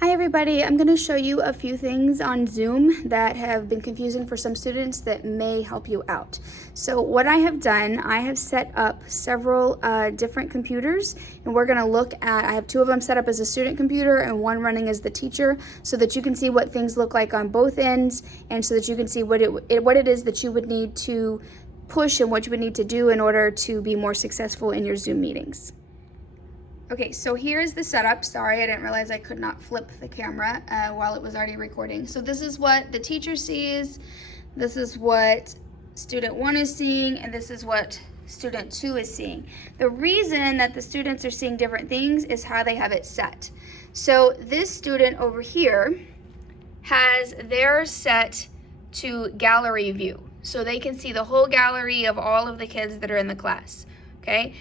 Hi everybody, I'm going to show you a few things on Zoom that have been confusing for some students that may help you out. So what I have done, I have set up several different computers, and we're going to look at, I have two of them set up as a student computer and one running as the teacher, so that you can see what things look like on both ends, and so that you can see what it is that you would need to push and what you would need to do in order to be more successful in your Zoom meetings. Okay, so here's the setup. Sorry, I didn't realize I could not flip the camera while it was already recording. So this is what the teacher sees, this is what student 1 is seeing, and this is what student 2 is seeing. The reason that the students are seeing different things is how they have it set. So this student over here has theirs set to gallery view, so they can see the whole gallery of all of the kids that are in the class, okay?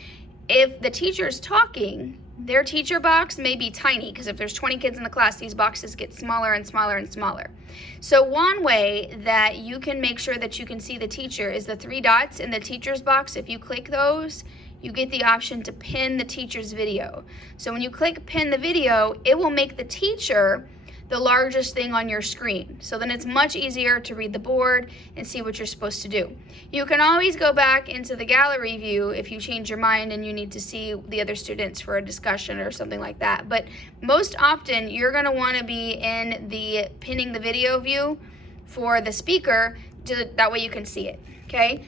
If the teacher is talking, their teacher box may be tiny, because if there's 20 kids in the class, these boxes get smaller and smaller and smaller. So one way that you can make sure that you can see the teacher is the 3 dots in the teacher's box. If you click those, you get the option to pin the teacher's video. So when you click pin the video, it will make the teacher the largest thing on your screen. So then it's much easier to read the board and see what you're supposed to do. You can always go back into the gallery view if you change your mind and you need to see the other students for a discussion or something like that. But most often you're gonna wanna be in the pinning the video view for the speaker, that way you can see it, okay?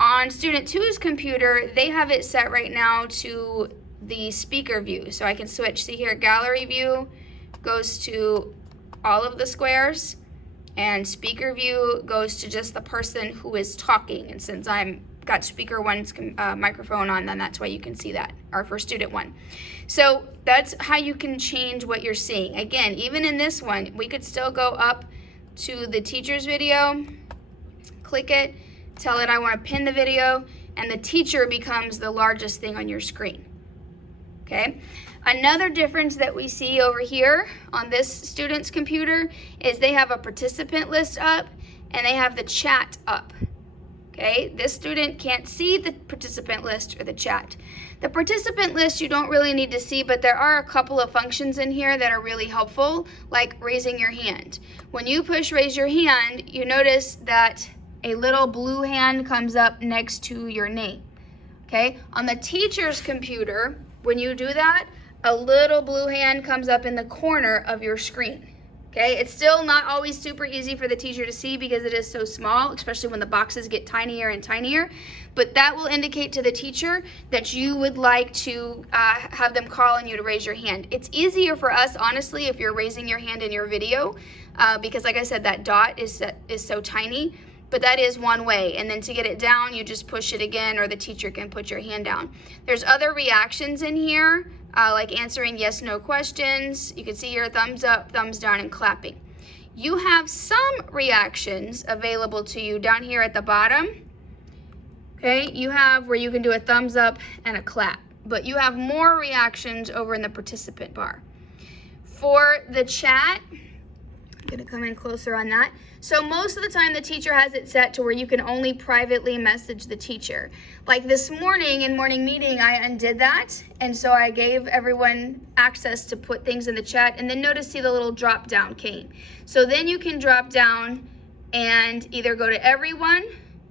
On student 2's computer, they have it set right now to the speaker view. So I can switch, see here, gallery view goes to all of the squares, and speaker view goes to just the person who is talking. And since I'm got speaker 1's microphone on, then that's why you can see that, or for student 1. So that's how you can change what you're seeing. Again, even in this one, we could still go up to the teacher's video, click it, tell it I want to pin the video, and the teacher becomes the largest thing on your screen, okay? Another difference that we see over here on this student's computer is they have a participant list up and they have the chat up. Okay, this student can't see the participant list or the chat. The participant list you don't really need to see, but there are a couple of functions in here that are really helpful, like raising your hand. When you push raise your hand, you notice that a little blue hand comes up next to your name. Okay, on the teacher's computer, when you do that, a little blue hand comes up in the corner of your screen. Okay, it's still not always super easy for the teacher to see because it is so small, especially when the boxes get tinier and tinier, but that will indicate to the teacher that you would like to have them call on you to raise your hand. It's easier for us, honestly, if you're raising your hand in your video, because like I said, that dot is so tiny, but that is one way. And then to get it down, you just push it again, or the teacher can put your hand down. There's other reactions in here, like answering yes, no questions. You can see here thumbs up, thumbs down, and clapping. You have some reactions available to you down here at the bottom. Okay, you have where you can do a thumbs up and a clap, but you have more reactions over in the participant bar. For the chat, I'm gonna come in closer on that. So most of the time the teacher has it set to where you can only privately message the teacher. Like this morning in morning meeting, I undid that. And so I gave everyone access to put things in the chat, and then notice see the little drop down came. So then you can drop down and either go to everyone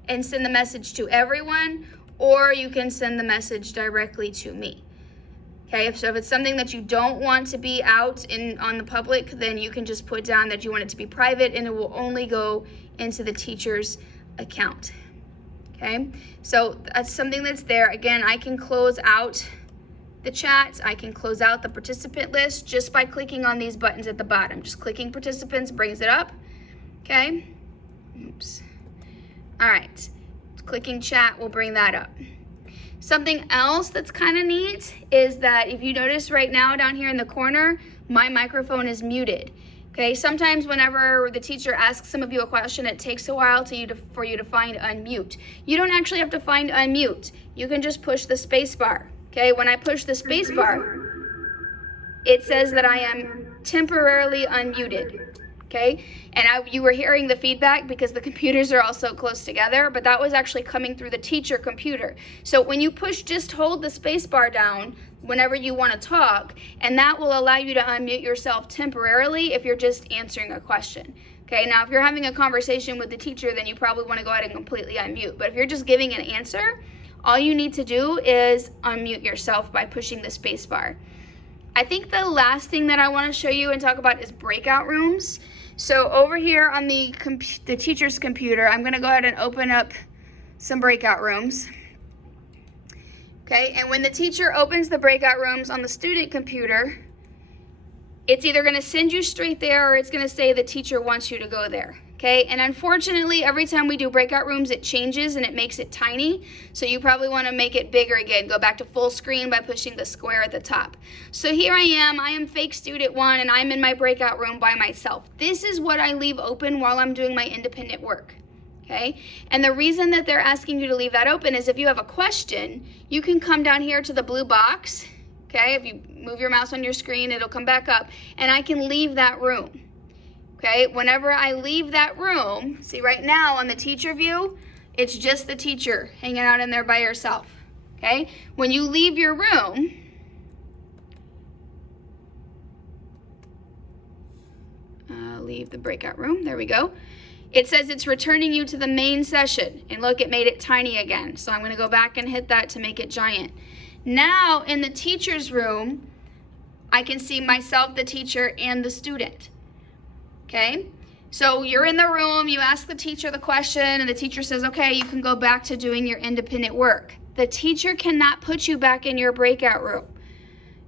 and send the message to everyone, or you can send the message directly to me. Okay, so if it's something that you don't want to be out on the public, then you can just put down that you want it to be private, and it will only go into the teacher's account. Okay, so that's something that's there. Again, I can close out the chat, I can close out the participant list just by clicking on these buttons at the bottom. Just clicking participants brings it up. Okay, oops. All right, clicking chat will bring that up. Something else that's kind of neat is that if you notice right now down here in the corner, my microphone is muted. Okay, sometimes whenever the teacher asks some of you a question, it takes a while for you to find unmute. You don't actually have to find unmute. You can just push the space bar. Okay, when I push the space bar, it says that I am temporarily unmuted. Okay, and you were hearing the feedback because the computers are all so close together, but that was actually coming through the teacher computer. So when you push, just hold the space bar down, whenever you want to talk, and that will allow you to unmute yourself temporarily if you're just answering a question. Okay, now if you're having a conversation with the teacher, then you probably want to go ahead and completely unmute. But if you're just giving an answer, all you need to do is unmute yourself by pushing the space bar. I think the last thing that I want to show you and talk about is breakout rooms. So over here on the teacher's computer, I'm going to go ahead and open up some breakout rooms. Okay, and when the teacher opens the breakout rooms on the student computer, it's either going to send you straight there or it's going to say the teacher wants you to go there. Okay, and unfortunately, every time we do breakout rooms, it changes and it makes it tiny. So you probably want to make it bigger again. Go back to full screen by pushing the square at the top. So here I am fake student 1, and I'm in my breakout room by myself. This is what I leave open while I'm doing my independent work. Okay, and the reason that they're asking you to leave that open is if you have a question, you can come down here to the blue box. Okay, if you move your mouse on your screen, it'll come back up, and I can leave that room. Okay, whenever I leave that room, see right now on the teacher view, it's just the teacher hanging out in there by herself. Okay, when you leave your room, leave the breakout room, there we go. It says it's returning you to the main session, and look, it made it tiny again. So I'm going to go back and hit that to make it giant. Now in the teacher's room, I can see myself, the teacher, and the student. Okay, so you're in the room, you ask the teacher the question, and the teacher says, okay, you can go back to doing your independent work. The teacher cannot put you back in your breakout room.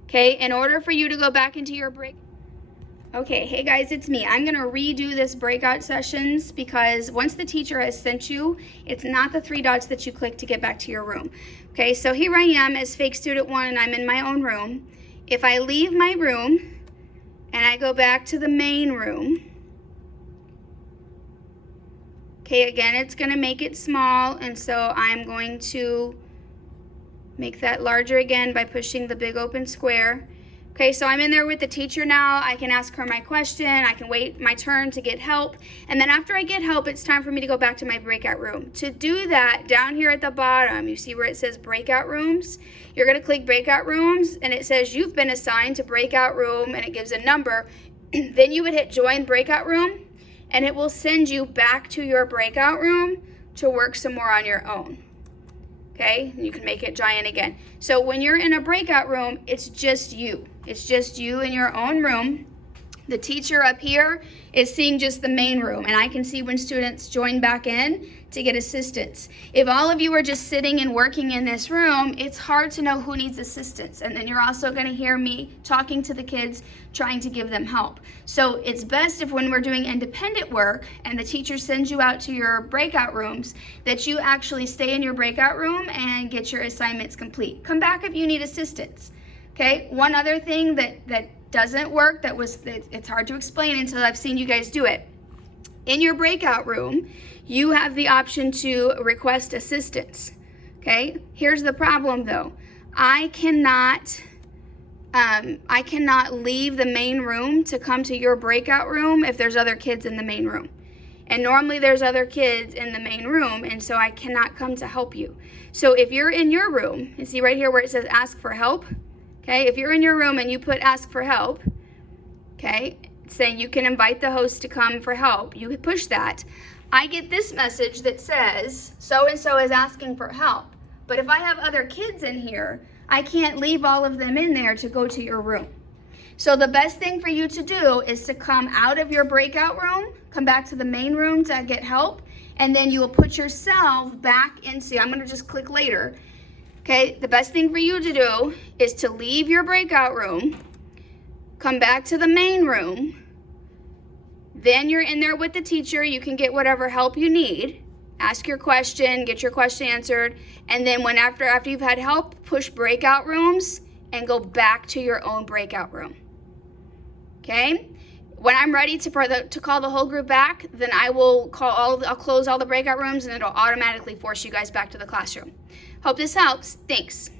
Okay, in order for you to go back into your break. Okay, hey guys, it's me. I'm gonna redo this breakout sessions because once the teacher has sent you, it's not the 3 dots that you click to get back to your room. Okay, so here I am as fake student 1, and I'm in my own room. If I leave my room and I go back to the main room, okay, again, it's gonna make it small, and so I'm going to make that larger again by pushing the big open square. Okay, so I'm in there with the teacher now. I can ask her my question. I can wait my turn to get help. And then after I get help, it's time for me to go back to my breakout room. To do that, down here at the bottom, you see where it says breakout rooms? You're gonna click breakout rooms, and it says you've been assigned to breakout room, and it gives a number. Then you would hit join breakout room, and it will send you back to your breakout room to work some more on your own. Okay, you can make it giant again. So when you're in a breakout room, it's just you. It's just you in your own room. The teacher up here is seeing just the main room, and I can see when students join back in to get assistance. If all of you are just sitting and working in this room, it's hard to know who needs assistance, and then you're also going to hear me talking to the kids, trying to give them help. So it's best if when we're doing independent work and the teacher sends you out to your breakout rooms, that you actually stay in your breakout room and get your assignments complete. Come back if you need assistance. Okay, one other thing that doesn't work, it's hard to explain until I've seen you guys do it. In your breakout room, you have the option to request assistance. Okay, here's the problem though. I cannot leave the main room to come to your breakout room if there's other kids in the main room. And normally there's other kids in the main room, and so I cannot come to help you. So if you're in your room, you see right here where it says ask for help? Okay, if you're in your room and you put ask for help, okay, saying you can invite the host to come for help, you push that. I get this message that says so-and-so is asking for help. But if I have other kids in here, I can't leave all of them in there to go to your room. So the best thing for you to do is to come out of your breakout room, come back to the main room to get help, and then you will put yourself back into, I'm gonna just click later. Okay, the best thing for you to do is to leave your breakout room, come back to the main room, then you're in there with the teacher, you can get whatever help you need, ask your question, get your question answered, and then after you've had help, push breakout rooms and go back to your own breakout room. Okay? When I'm ready to call the whole group back, then I'll close all the breakout rooms, and it'll automatically force you guys back to the classroom. Hope this helps. Thanks.